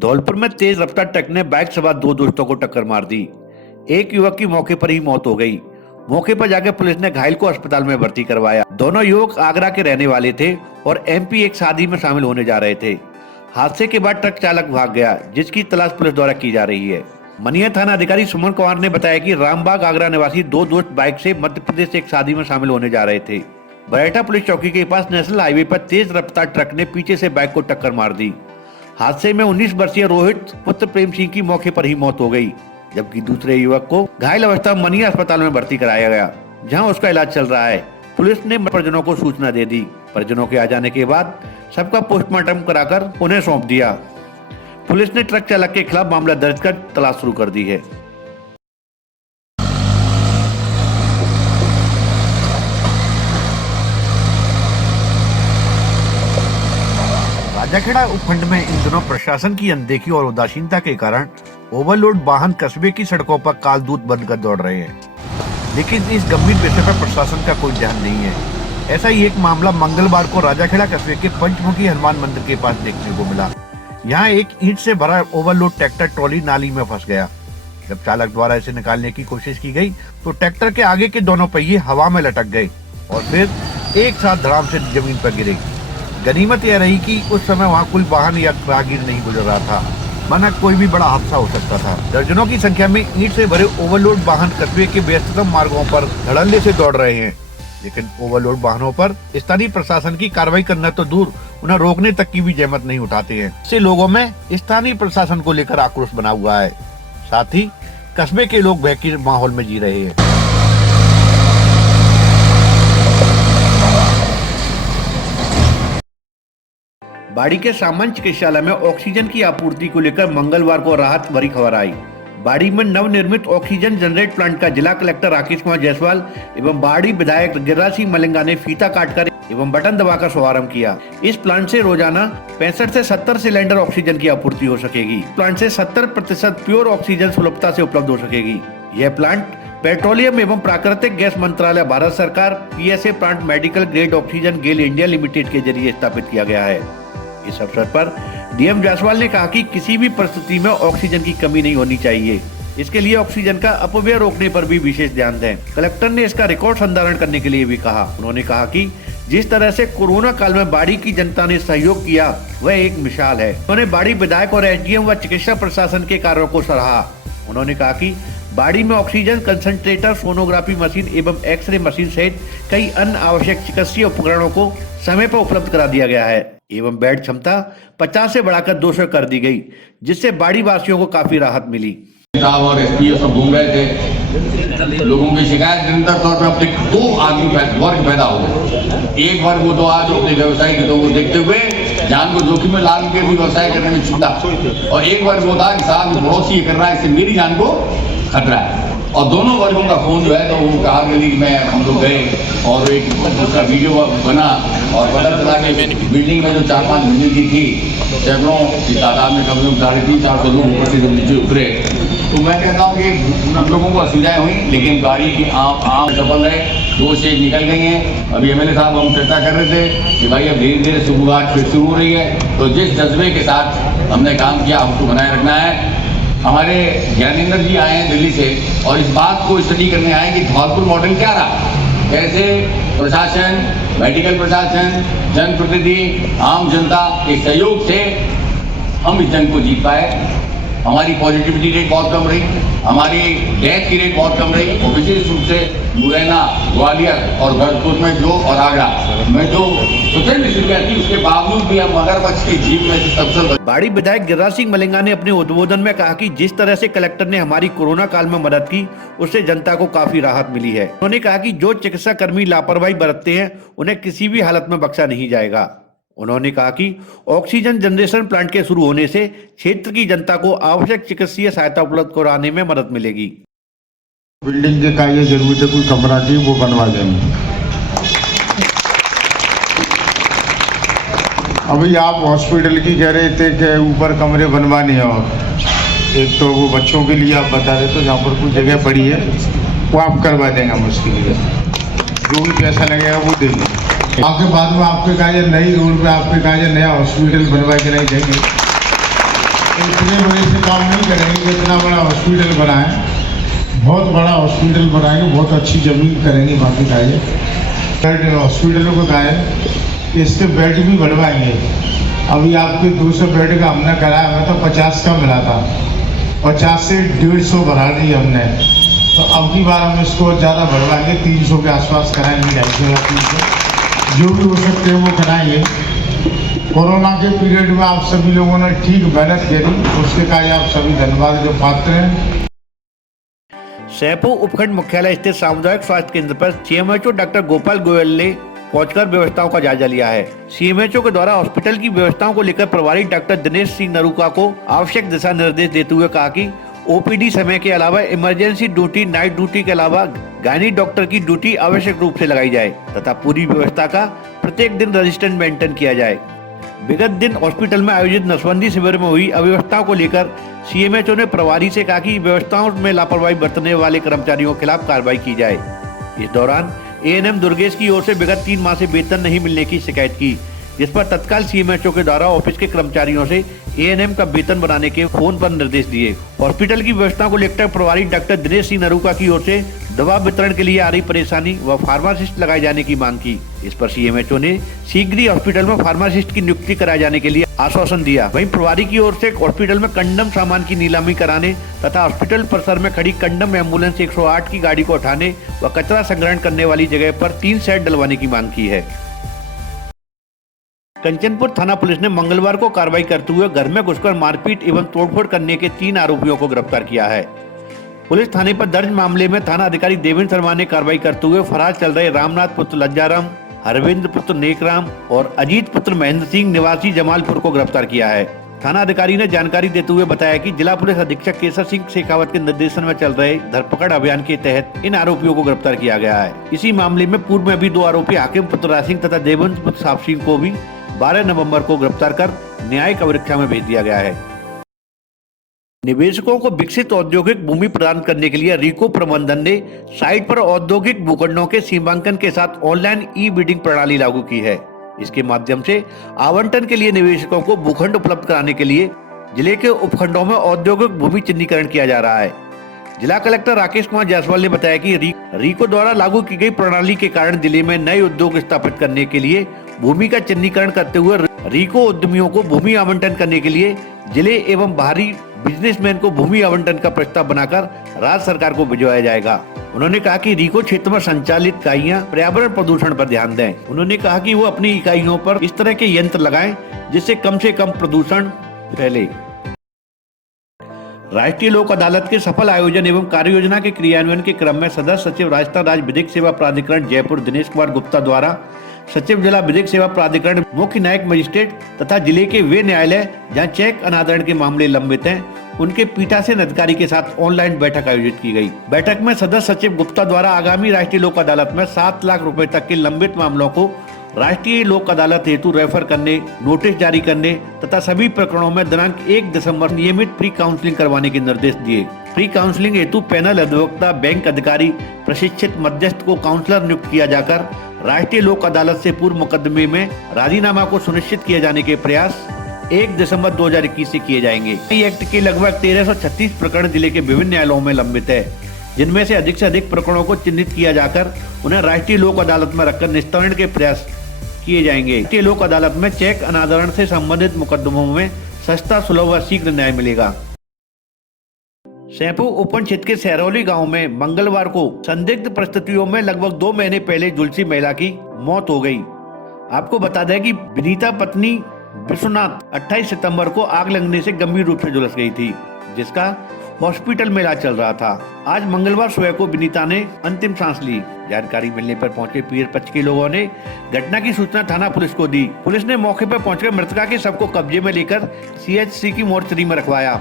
धौलपुर में तेज रफ्तार ट्रक ने बाइक सवार दो दोस्तों को टक्कर मार दी। एक युवक की मौके पर ही मौत हो गई। मौके पर जाकर पुलिस ने घायल को अस्पताल में भर्ती करवाया। दोनों युवक आगरा के रहने वाले थे और एमपी एक शादी में शामिल होने जा रहे थे। हादसे के बाद ट्रक चालक भाग गया, जिसकी तलाश पुलिस द्वारा की जा रही है। मनिया थाना अधिकारी सुमन कुमार ने बताया कि रामबाग आगरा निवासी दो दोस्त बाइक से मध्य प्रदेश से एक शादी में शामिल होने जा रहे थे। बरेटा पुलिस चौकी के पास नेशनल हाईवे पर तेज रफ्तार ट्रक ने पीछे से बाइक को टक्कर मार दी। हादसे में 19 वर्षीय रोहित पुत्र प्रेम सिंह की मौके पर ही मौत हो गई, जबकि दूसरे युवक को घायल अवस्था में मनिया अस्पताल में भर्ती कराया गया, जहां उसका इलाज चल रहा है। पुलिस ने परिजनों को सूचना दे दी। परिजनों के आ जाने के बाद सबका पोस्टमार्टम कराकर उन्हें सौंप दिया। पुलिस ने ट्रक चालक के खिलाफ मामला दर्ज कर तलाश शुरू कर दी है। राजाखेड़ा उपखंड में इन दिनों प्रशासन की अनदेखी और उदासीनता के कारण ओवरलोड वाहन कस्बे की सड़कों पर काल दूत बंद कर दौड़ रहे हैं, लेकिन इस गंभीर विषय पर प्रशासन का कोई ध्यान नहीं है। ऐसा ही एक मामला मंगलवार को राजाखेड़ा कस्बे के पंचमुखी हनुमान मंदिर के पास देखने को मिला। यहाँ एक ईंट से भरा ओवरलोड ट्रैक्टर ट्रॉली नाली में फंस गया। जब चालक द्वारा इसे निकालने की कोशिश की गई तो ट्रैक्टर के आगे के दोनों पहिए हवा में लटक गए और फिर एक साथ धड़ाम से जमीन पर गिरे। गनीमत यह रही कि उस समय वहाँ कोई वाहन या राहगीर नहीं गुजर रहा था, वरना कोई भी बड़ा हादसा हो सकता था। दर्जनों की संख्या में ईंट से भरे ओवरलोड वाहन कस्बे के व्यस्ततम मार्गों पर धड़ल्ले से दौड़ रहे हैं, लेकिन ओवरलोड वाहनों पर स्थानीय प्रशासन की कार्रवाई करना तो दूर, उन्हें रोकने तक की भी जहमत नहीं उठाते हैं। इससे लोगों में स्थानीय प्रशासन को लेकर आक्रोश बना हुआ है। साथ ही कस्बे के लोग भय के माहौल में जी रहे हैं। बाड़ी के सामान्य चिकित्सालय में ऑक्सीजन की आपूर्ति को लेकर मंगलवार को राहत भरी खबर आई। बाड़ी में नवनिर्मित ऑक्सीजन जनरेट प्लांट का जिला कलेक्टर राकेश कुमार जायसवाल एवं बाड़ी विधायक गिरिराज सिंह मलिंगा ने फीता काटकर एवं बटन दबाकर शुभारंभ किया। इस प्लांट से रोजाना 65 से 70 सिलेंडर ऑक्सीजन की आपूर्ति हो सकेगी। प्लांट से 70% प्योर ऑक्सीजन सुलभता से उपलब्ध हो सकेगी। यह प्लांट पेट्रोलियम एवं प्राकृतिक गैस मंत्रालय, भारत सरकार, PSA plant medical grade oxygen GAIL India Limited के जरिए स्थापित किया गया है। इस अवसर पर डीएम जायसवाल ने कहा कि किसी भी परिस्थिति में ऑक्सीजन की कमी नहीं होनी चाहिए। इसके लिए ऑक्सीजन का अपव्यय रोकने पर भी विशेष ध्यान दें। कलेक्टर ने इसका रिकॉर्ड संधारण करने के लिए भी कहा। उन्होंने कहा कि जिस तरह से कोरोना काल में बाड़ी की जनता ने सहयोग किया वह एक मिसाल है। उन्होंने बाड़ी विधायक और एसडीएम व चिकित्सा प्रशासन के कार्यों को सराहा। उन्होंने कहा कि बाड़ी में ऑक्सीजन कंसंट्रेटर, सोनोग्राफी मशीन एवं एक्सरे मशीन सहित कई अन्य आवश्यक चिकित्सीय उपकरणों को समय पर उपलब्ध करा दिया गया है एवं बेड क्षमता 50 से बढ़ाकर 200 कर दी गई, जिससे बाड़ी वासियों को काफी राहत मिली। और एसपीओ सब घूम रहे थे। लोगों की शिकायत निरंतर तौर पर अपने दो आदमी वर्ग पैदा हो गए। एक वर्ग वो तो आज अपने व्यवसाय के को देखते हुए जान को जोखिम में डाल के भी व्यवसाय करने में छूटा, और एक वर्ग वो था कि साहब पड़ोसी ये कर रहा है, इससे मेरी जान को खतरा है। और दोनों वर्गों का फोन जो है तो वो कहा गली में हम लोग गए और एक उसका वीडियो बना और पता चला कि बिल्डिंग में जो 4-5 मंजिल की थी, सैकड़ों की तादाद में कम से कम 350-400 लोग ऊपर से जब नीचे उतरे। तो मैं कहता हूँ कि हम लोगों को असुविधाएं हुई, लेकिन गाड़ी की आम सफल रहे। 2 स्टेज निकल गई हैं। अभी एमएलए साहब हम चर्चा कर रहे थे कि भाई अब धीरे धीरे शुरुआत फिर शुरू हो रही है। तो जिस जज्बे के साथ हमने काम किया हमको बनाए रखना है। हमारे ज्ञानेंद्र जी आए हैं दिल्ली से और इस बात को स्टडी करने आए कि धौलपुर मॉडल क्या रहा, कैसे प्रशासन, मेडिकल प्रशासन, जनप्रतिनिधि, आम जनता के सहयोग से हम इस जंग को जीत पाए। हमारी पॉजिटिविटी रेट बहुत कम रही, हमारी डेथ की रेट बहुत कम रही, और विशेष रूप से मुरैना, ग्वालियर और भरतपुर में जो और आगरा में जो प्रचंड स्थितियां थी, उसके बावजूद भी हम मगरमच्छ की जीप में से सबसे। बाड़ी विधायक गिरिराज सिंह मलिंगा ने अपने उद्बोधन में कहा कि जिस तरह से कलेक्टर ने हमारी कोरोना काल में मदद की, उससे जनता को काफी राहत मिली है। उन्होंने कहा कि जो चिकित्सा कर्मी लापरवाही बरतते हैं उन्हें किसी भी हालत में बख्शा नहीं जाएगा। उन्होंने कहा कि ऑक्सीजन जनरेशन प्लांट के शुरू होने से क्षेत्र की जनता को आवश्यक चिकित्सीय सहायता उपलब्ध कराने में मदद मिलेगी। बिल्डिंग के का ये जरूरत है, कोई कमरा चाहिए वो बनवा देंगे। अभी आप हॉस्पिटल की कह रहे थे कि ऊपर कमरे बनवाने हैं, और एक तो वो बच्चों के लिए आप बता रहे थे जहाँ पर कुछ जगह पड़ी है वो आप करवा देंगे हम उसके लिए, जो भी पैसा लगेगा वो देंगे। आपके बाद में आपके कहा नई रोड पे आपके कहा नया हॉस्पिटल बनवा के नहीं देंगे, इतने बड़े से काम नहीं करेंगे, इतना बड़ा हॉस्पिटल बनाए, बहुत बड़ा हॉस्पिटल बनाएंगे, बहुत अच्छी जमीन करेंगे बाकी कार्य। बेड हॉस्पिटलों को का है, इसके बेड भी बढ़वाएंगे। अभी आपके 200 बेड का हमने कराया, हमें तो 50 का मिला था, 50 से 150 बढ़ा दी हमने। तो अब की बार हम इसको ज़्यादा बढ़वाएंगे, 300 के आसपास कराएंगे, 250 या 300 जो भी हो सकते हैं वो कराएंगे। कोरोना के पीरियड में आप सभी लोगों ने ठीक मेहनत करी, उसके कार्य आप सभी धन्यवाद जो पात्र हैं। सैंपू उपखंड मुख्यालय स्थित सामुदायिक स्वास्थ्य केंद्र पर सीएमएचओ डॉक्टर गोपाल गोयल ने पहुंचकर व्यवस्थाओं का जायजा लिया है। सीएमएचओ के द्वारा हॉस्पिटल की व्यवस्थाओं को लेकर प्रभारी डॉक्टर दिनेश सिंह नरूका को आवश्यक दिशा निर्देश देते हुए कहा कि ओपीडी समय के अलावा इमरजेंसी ड्यूटी, नाइट ड्यूटी के अलावा गायनी डॉक्टर की ड्यूटी आवश्यक रूप से लगाई जाए तथा पूरी व्यवस्था का प्रत्येक दिन रजिस्टर मेंटेन किया जाए। विगत दिन हॉस्पिटल में आयोजित नसबंदी शिविर में हुई अव्यवस्थाओं को लेकर सीएमएचओ ने प्रभारी से कहा कि व्यवस्थाओं में लापरवाही बरतने वाले कर्मचारियों के खिलाफ कार्रवाई की जाए। इस दौरान एएनएम दुर्गेश की ओर से विगत 3 माह से वेतन नहीं मिलने की शिकायत की, जिस पर तत्काल सीएमएचओ के द्वारा ऑफिस के कर्मचारियों से एएनएम का वेतन बनाने के फोन पर निर्देश दिए। हॉस्पिटल की व्यवस्था को लेकर प्रभारी डॉक्टर दिनेश सिंह नरूका की ओर से दवा वितरण के लिए आ रही परेशानी व फार्मासिस्ट लगाए जाने की मांग की। इस पर सीएमएचओ ने शीघ्र ही हॉस्पिटल में फार्मासिस्ट की नियुक्ति कराए जाने के लिए आश्वासन दिया। वहीं प्रभारी की ओर से हॉस्पिटल में कंडम सामान की नीलामी कराने तथा हॉस्पिटल परिसर में खड़ी कंडम एम्बुलेंस 108 की गाड़ी को उठाने व कचरा संग्रहण करने वाली जगह पर 3 सेट डलवाने की मांग की है। कंचनपुर थाना पुलिस ने मंगलवार को कार्रवाई करते हुए घर में घुसकर मारपीट एवं तोड़फोड़ करने के 3 आरोपियों को गिरफ्तार किया है। पुलिस थाने पर दर्ज मामले में थाना अधिकारी देवेंद्र शर्मा ने कार्रवाई करते हुए फरार चल रहे रामनाथ पुत्र लज्जाराम, अरविंद पुत्र नेकराम और अजीत पुत्र महेंद्र सिंह निवासी जमालपुर को गिरफ्तार किया है। थाना अधिकारी ने जानकारी देते हुए बताया कि जिला पुलिस अधीक्षक केसर सिंह शेखावत के निर्देशन में चल रहे धरपकड़ अभियान के तहत इन आरोपियों को गिरफ्तार किया गया है। इसी मामले में पूर्व में भी 2 आरोपी हाकिम पुत्र राज सिंह तथा देवेंद्र पुत्र साफ सिंह को भी 12 नवंबर को गिरफ्तार कर न्यायिक परीक्षा में भेज दिया गया है। निवेशकों को विकसित औद्योगिक भूमि प्रदान करने के लिए रीको प्रबंधन ने साइट पर औद्योगिक भूखंडों के सीमांकन के साथ ऑनलाइन ई बिडिंग प्रणाली लागू की है। इसके माध्यम से आवंटन के लिए निवेशकों को भूखंड उपलब्ध कराने के लिए जिले के उपखंडों में औद्योगिक भूमि चिन्हीकरण किया जा रहा है। जिला कलेक्टर राकेश कुमार जायसवाल ने बताया कि रीको द्वारा लागू की गई प्रणाली के कारण जिले में नए उद्योग स्थापित करने के लिए भूमि का चिन्हीकरण करते हुए रीको उद्यमियों को भूमि आवंटन करने के लिए जिले एवं बाहरी बिजनेसमैन को भूमि आवंटन का प्रस्ताव बनाकर राज्य सरकार को भिजवाया जाएगा। उन्होंने कहा कि रीको क्षेत्र में संचालित इकाइयां पर्यावरण प्रदूषण पर ध्यान दें। उन्होंने कहा कि वो अपनी इकाइयों पर इस तरह के यंत्र लगाएं जिससे कम से कम प्रदूषण फैले। राष्ट्रीय लोक अदालत के सफल आयोजन एवं कार्य योजना के क्रियान्वयन के क्रम में सदस्य सचिव राजस्थान राज्य विधिक सेवा प्राधिकरण जयपुर दिनेश कुमार गुप्ता द्वारा सचिव जिला विधिक सेवा प्राधिकरण, मुख्य न्यायिक मजिस्ट्रेट तथा जिले के वे न्यायालय जहां चेक अनादरण के मामले लंबित हैं उनके पीठासीन अधिकारी के साथ ऑनलाइन बैठक आयोजित की गई। बैठक में सदस्य सचिव गुप्ता द्वारा आगामी राष्ट्रीय लोक अदालत में 7 लाख रुपए तक के लंबित मामलों को राष्ट्रीय लोक अदालत हेतु रेफर करने, नोटिस जारी करने तथा सभी प्रकरणों में दिनांक 1 दिसंबर नियमित प्री काउंसलिंग करवाने के निर्देश दिए। प्री काउंसलिंग हेतु पैनल अधिवक्ता, बैंक अधिकारी, प्रशिक्षित मध्यस्थ को काउंसलर नियुक्त किया जाकर राष्ट्रीय लोक अदालत से पूर्व मुकदमे में राजीनामा को सुनिश्चित किए जाने के प्रयास 1 दिसंबर 2021 से किए जाएंगे। एक्ट के लगभग 1336 प्रकरण जिले के विभिन्न न्यायालयों में लंबित है, जिनमें से अधिक प्रकरणों को चिन्हित किया जाकर उन्हें राष्ट्रीय लोक अदालत में रखकर निस्तारण के प्रयास किए जाएंगे। राष्ट्रीय लोक अदालत में चेक अनादरण से संबंधित मुकदमों में सस्ता, सुलभ व शीघ्र न्याय मिलेगा। सैंपू उपवन क्षेत्र के सहरौली गांव में मंगलवार को संदिग्ध परिस्थितियों में लगभग 2 महीने पहले झुलसी महिला की मौत हो गई। आपको बता दें कि विनीता पत्नी विश्वनाथ 28 सितंबर को आग लगने से गंभीर रूप से झुलस गई थी, जिसका हॉस्पिटल में इलाज चल रहा था। आज मंगलवार सुबह को विनीता ने अंतिम सांस ली। जानकारी मिलने पर पहुंचे पीर पक्ष के लोगों ने घटना की सूचना थाना पुलिस को दी। पुलिस ने मौके पर पहुंचकर मृतका के शव को कब्जे में लेकर सीएचसी की मोर्चरी में रखवाया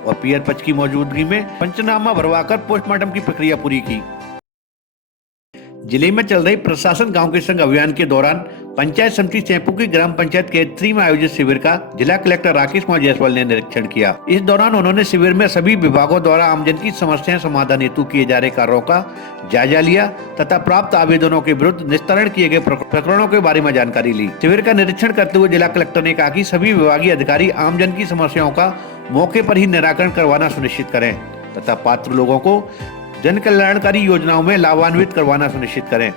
और पीर पक्ष की मौजूदगी में पंचनामा भरवाकर पोस्टमार्टम की प्रक्रिया पूरी की। जिले में चल रही प्रशासन गांव के संग अभियान के दौरान पंचायत समिति सैंपू की ग्राम पंचायत केतरी में आयोजित शिविर का जिला कलेक्टर राकेश कुमार जायसवाल ने निरीक्षण किया। इस दौरान उन्होंने शिविर में सभी विभागों द्वारा आमजन की समस्याएं समाधान हेतु किए जा रहे कार्यों का जायजा लिया तथा प्राप्त आवेदनों के विरुद्ध निस्तारण किए गए प्रकरणों के बारे में जानकारी ली। शिविर का निरीक्षण करते हुए जिला कलेक्टर ने कहा कि सभी विभागीय अधिकारी आमजन की समस्याओं का मौके पर ही निराकरण करवाना सुनिश्चित करें तथा पात्र लोगों को जन कल्याणकारी योजनाओं में लाभान्वित करवाना सुनिश्चित करें।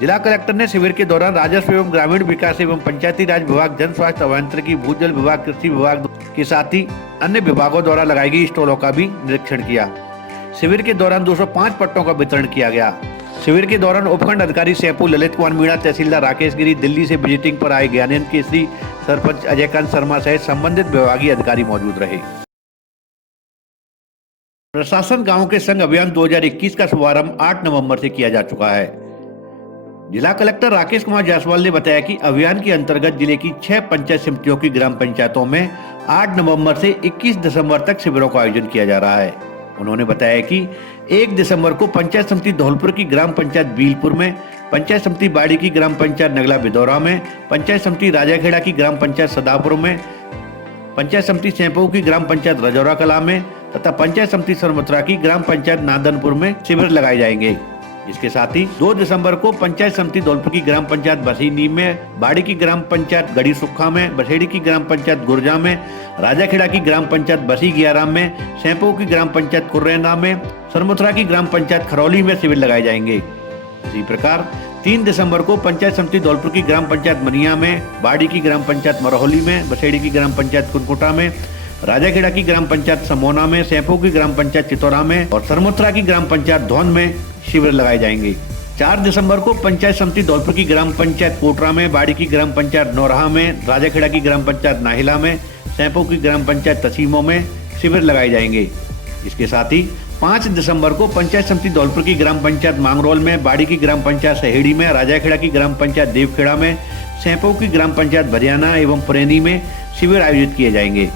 जिला कलेक्टर ने शिविर के दौरान राजस्व एवं ग्रामीण विकास एवं पंचायती राज विभाग, जन स्वास्थ्य अभियांत्रिकी, भूजल विभाग, कृषि विभाग के साथ ही अन्य विभागों द्वारा लगाई गई स्टॉलों का भी निरीक्षण किया। शिविर के दौरान 205 पट्टों का वितरण किया गया। शिविर के दौरान उपखंड अधिकारी सैपू ललित कुमार मीणा, तहसीलदार राकेश गिरी, दिल्ली से विजिटिंग पर आए ज्ञानेंद्र केसरी, सरपंच अजयकांत शर्मा सहित संबंधित विभागीय अधिकारी मौजूद रहे। प्रशासन गांव के संग अभियान 2021 का शुभारंभ 8 नवंबर से किया जा चुका है। जिला कलेक्टर राकेश कुमार जायसवाल ने बताया कि अभियान के अंतर्गत जिले की 6 पंचायत समितियों की ग्राम पंचायतों में 8 नवंबर से 21 दिसंबर तक शिविरों का आयोजन किया जा रहा है। उन्होंने बताया कि 1 दिसंबर को पंचायत समिति धौलपुर की ग्राम पंचायत बीलपुर में, पंचायत समिति बाड़ी की ग्राम पंचायत नगला बिदौरा में, पंचायत समिति राजाखेड़ा की ग्राम पंचायत सदापुर में, पंचायत समिति सैंपऊ की ग्राम पंचायत रजौरा कला में तथा पंचायत समिति सरमथुरा की ग्राम पंचायत नादनपुर में शिविर लगाए जाएंगे। इसके साथ ही 2 दिसंबर को पंचायत समिति धौलपुर की ग्राम पंचायत बसीनी में, बाड़ी की ग्राम पंचायत गड़ी सुखा में, बसेड़ी की ग्राम पंचायत गुरजा में, राजाखेड़ा की ग्राम पंचायत बसी गियाराम में, सैंपऊ की ग्राम पंचायत कुर्रेना में, सरमथुरा की ग्राम पंचायत खरौली में शिविर लगाए जाएंगे। इसी प्रकार 3 दिसंबर को पंचायत समिति धौलपुर की ग्राम पंचायत मनिया में, बाड़ी की ग्राम पंचायत मरहौली में, बसेड़ी की ग्राम पंचायत कुनकुटा में, राजाखेड़ा की ग्राम पंचायत समोना में, सैंपऊ की ग्राम पंचायत चितौरा में और सरमथुरा की ग्राम पंचायत धौन में शिविर लगाए जाएंगे। 4 दिसंबर को पंचायत समिति धौलपुर की ग्राम पंचायत कोटरा में, बाड़ी की ग्राम पंचायत नौरहा में, राजाखेड़ा की ग्राम पंचायत नाहिला में, सैंपऊ की ग्राम पंचायत तसीमों में शिविर लगाए जाएंगे। इसके साथ ही 5 दिसंबर को पंचायत समिति धौलपुर की ग्राम पंचायत मांगरोल में, बाड़ी की ग्राम पंचायत सहेड़ी में, राजाखेड़ा की ग्राम पंचायत देवखेड़ा में, सैंपऊ की ग्राम पंचायत भरियाना एवं पुरैनी में शिविर आयोजित किए जाएंगे।